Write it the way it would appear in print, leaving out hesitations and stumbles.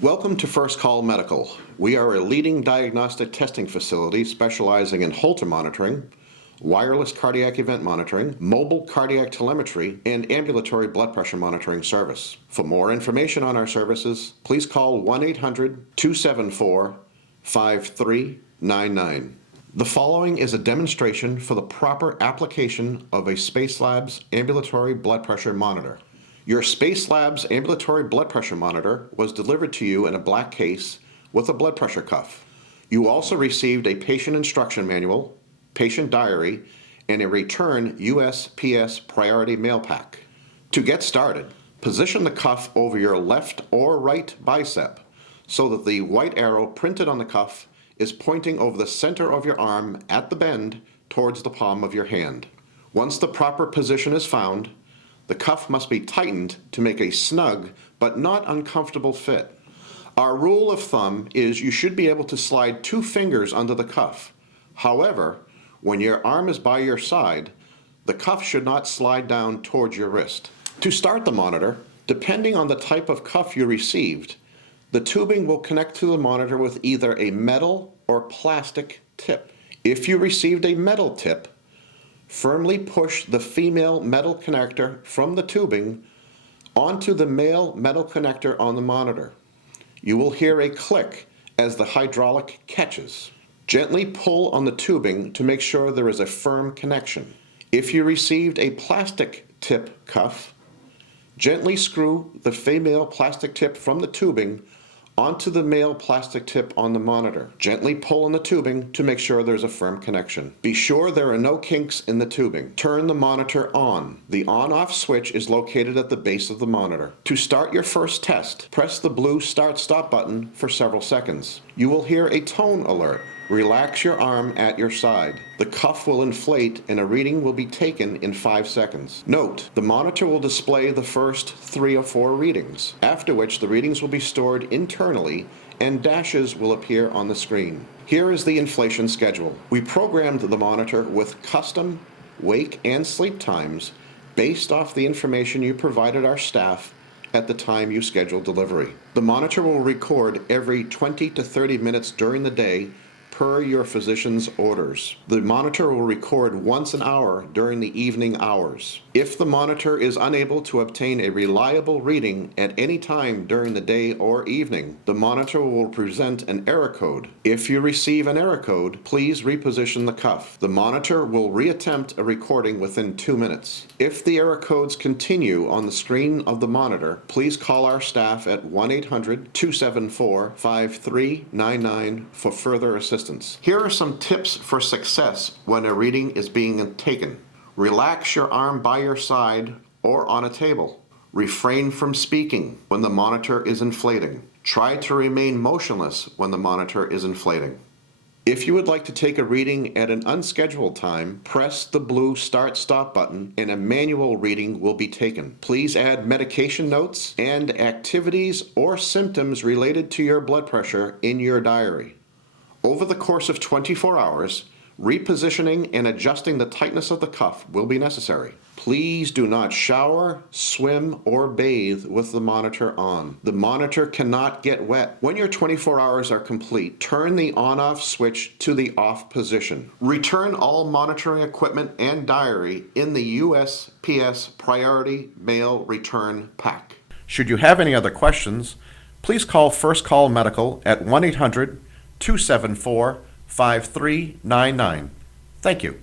Welcome to First Call Medical. We are a leading diagnostic testing facility specializing in Holter monitoring, wireless cardiac event monitoring, mobile cardiac telemetry, and ambulatory blood pressure monitoring service. For more information on our services, please call 1-800-274-5399. The following is a demonstration for the proper application of a Spacelabs ambulatory blood pressure monitor. Your Spacelabs ambulatory blood pressure monitor was delivered to you in a black case with a blood pressure cuff. You also received a patient instruction manual, patient diary, and a return USPS priority mail pack. To get started, position the cuff over your left or right bicep so that the white arrow printed on the cuff is pointing over the center of your arm at the bend towards the palm of your hand. Once the proper position is found, the cuff must be tightened to make a snug but not uncomfortable fit. Our rule of thumb is you should be able to slide 2 fingers under the cuff. However, when your arm is by your side, the cuff should not slide down towards your wrist. To start the monitor, depending on the type of cuff you received, the tubing will connect to the monitor with either a metal or plastic tip. If you received a metal tip, firmly push the female metal connector from the tubing onto the male metal connector on the monitor. You will hear a click as the hydraulic catches. Gently pull on the tubing to make sure there is a firm connection. If you received a plastic tip cuff, gently screw the female plastic tip from the tubing onto the male plastic tip on the monitor. Gently pull on the tubing to make sure there's a firm connection. Be sure there are no kinks in the tubing. Turn the monitor on. The on-off switch is located at the base of the monitor. To start your first test, press the blue start-stop button for several seconds. You will hear a tone alert. Relax your arm at your side. The cuff will inflate and a reading will be taken in 5 seconds. Note, the monitor will display the first 3 or 4 readings, after which the readings will be stored internally and dashes will appear on the screen. Here is the inflation schedule. We programmed the monitor with custom wake and sleep times based off the information you provided our staff at the time you scheduled delivery. The monitor will record every 20 to 30 minutes during the day per your physician's orders. The monitor will record once an hour during the evening hours. If the monitor is unable to obtain a reliable reading at any time during the day or evening, the monitor will present an error code. If you receive an error code, please reposition the cuff. The monitor will reattempt a recording within 2 minutes. If the error codes continue on the screen of the monitor, please call our staff at 1-800-274-5399 for further assistance. Here are some tips for success when a reading is being taken. Relax your arm by your side or on a table. Refrain from speaking when the monitor is inflating. Try to remain motionless when the monitor is inflating. If you would like to take a reading at an unscheduled time, press the blue start-stop button and a manual reading will be taken. Please add medication notes and activities or symptoms related to your blood pressure in your diary. Over the course of 24 hours, repositioning and adjusting the tightness of the cuff will be necessary. Please do not shower, swim, or bathe with the monitor on. The monitor cannot get wet. When your 24 hours are complete, turn the on-off switch to the off position. Return all monitoring equipment and diary in the USPS priority mail return pack. Should you have any other questions, please call First Call Medical at 1-800-274-5399. Thank you.